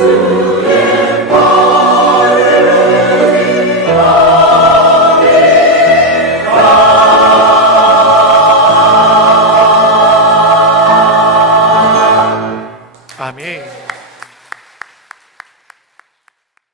Thank you.